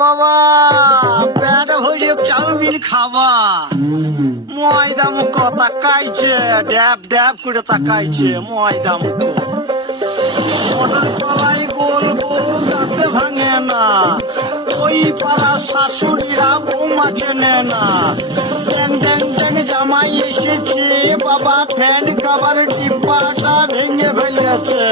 বাবা পেট ভরে চাউমিন খাবা ময়দা মুখ তাকাইছে ড্যাব ড্যাব করে তাকাইছে ময়দা মুখ মটর কলাই গোল গোল দাঁতে ভাঙে না ওই পাড়া শাশুড়িরা বৌমা চেনে না ট্যাং ট্যাং ট্যাং জামাই এসেছে বাবা ফ্যান খাবার টিপাটা ভেঙে ফেলেছে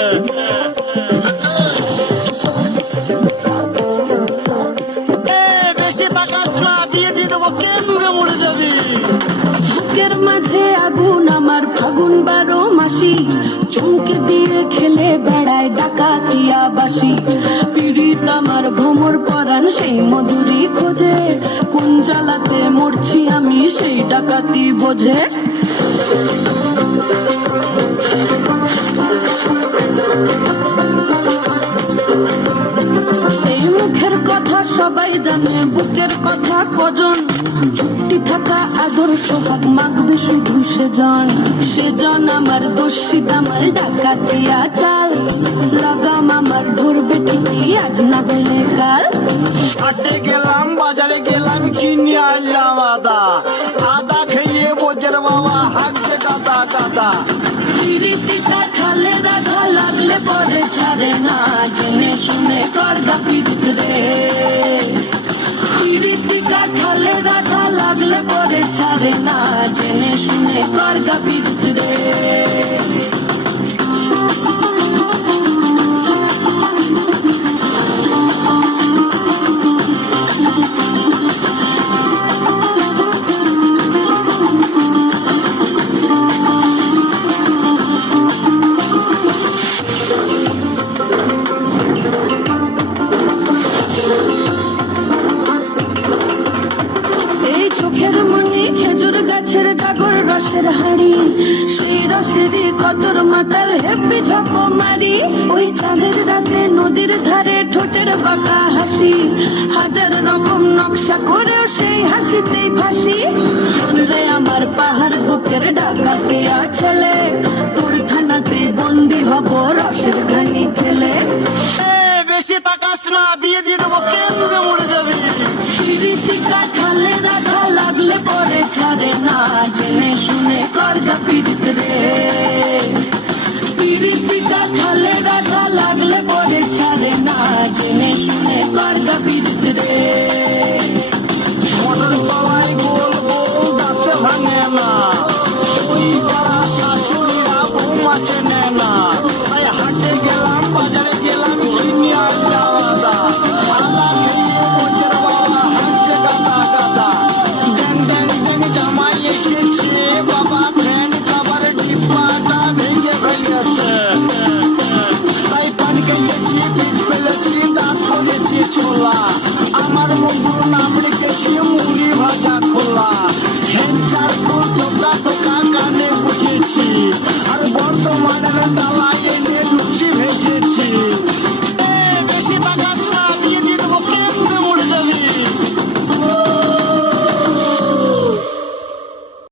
বুকের মাঝে আগুন আমার ফাগুন 12 মাসি চমকে দিয়ে খেলে বেড়ায় ডাকাতিয়া বাসি পীড়িত আমার ভ্রমর পরাণ সেই মধুরী খোঁজে কোন জ্বালাতে মরছি আমি সেই ডাকাতি বোঝে এই মুখের কথা সবাই জানে বুকের কথা কজন চুক্তি থাকা আদর সোহাগ মাগবে শুধু সেজন আমার দোষী আমার ডাকাতিয়া চাল লাগাম আমার ধরবে ঠিকই আজ না হলে কাল হাটে গেলাম বাজারে গেলাম কিনে আনলাম আদা আদা খেয়ে বোঝের বাবা হাঁকছে কাদা কাদা পিরিতিকা ঠালে রাধা লাগলে পরে ছাড়ে না জেনে শুনে করগা পিরিত রে পিরিতিকা ঠালে রাধা লাগলে পরে ছাড়ে না জেনে শুনে করগা পিরিত রে চোখের মনি খেজুর গাছের ডাগর রসের হাড়ি সেই রসেরই কতর মাতাল হেপি ঝকো মারি ওই চাঁদের রাতে নদীর ধারে ঠোঁটের বাঁকা হাসি হাজার রকম নকশা করেও সেই হাসিতেই ফাঁসি শুনলে আমার পাহাড় বুকের ডাকাতিয়া ছেলে তোর থানাতে বন্দি হব রসের ঘানি ঠেলে বেশি তাকাস না বিয়ে দিয়ে দেবো কেন্দ্রে মরে যাবে পিরিতিকা ঠালে রাধা লাগলে পরে ছাড়ে না জেনে শুনে করগা পিরিত রে পিরিতিকা ঠালে রাধা লাগলে পরে ছাড়ে না জেনে শুনে করগা পিরিত